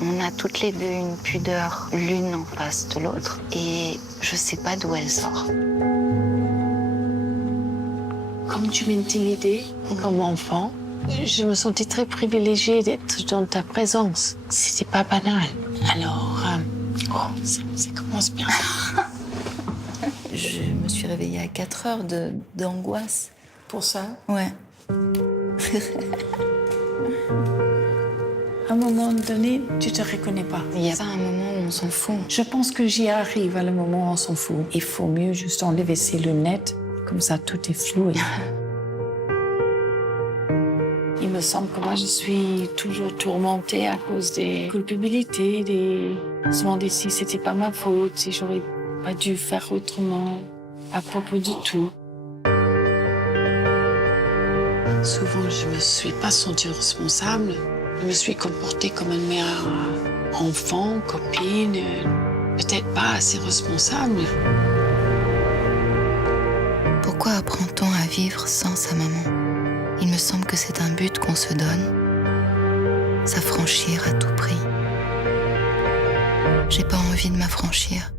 On a toutes les deux une pudeur, l'une en face de l'autre, et je sais pas d'où elle sort. Comme tu m'intimidais comme enfant, je me sentais très privilégiée d'être dans ta présence. C'était pas banal. Alors, ça commence bien. Je me suis réveillée à 4 heures d'angoisse. Pour ça, Ouais. à un moment donné, tu te reconnais pas. Il y a pas un moment où on s'en fout. Je pense que j'y arrive à le moment où on s'en fout. Il faut mieux juste enlever ses lunettes, comme ça tout est flou. Il me semble que moi, je suis toujours tourmentée à cause des culpabilités, se demander si c'était pas ma faute, si j'aurais pas dû faire autrement à propos de tout. Souvent, je me suis pas sentie responsable. Je me suis comportée comme une mère enfant, copine, peut-être pas assez responsable. Pourquoi apprend-on à vivre sans sa maman? Il me semble que c'est un but qu'on se donne, s'affranchir à tout prix. J'ai pas envie de m'affranchir.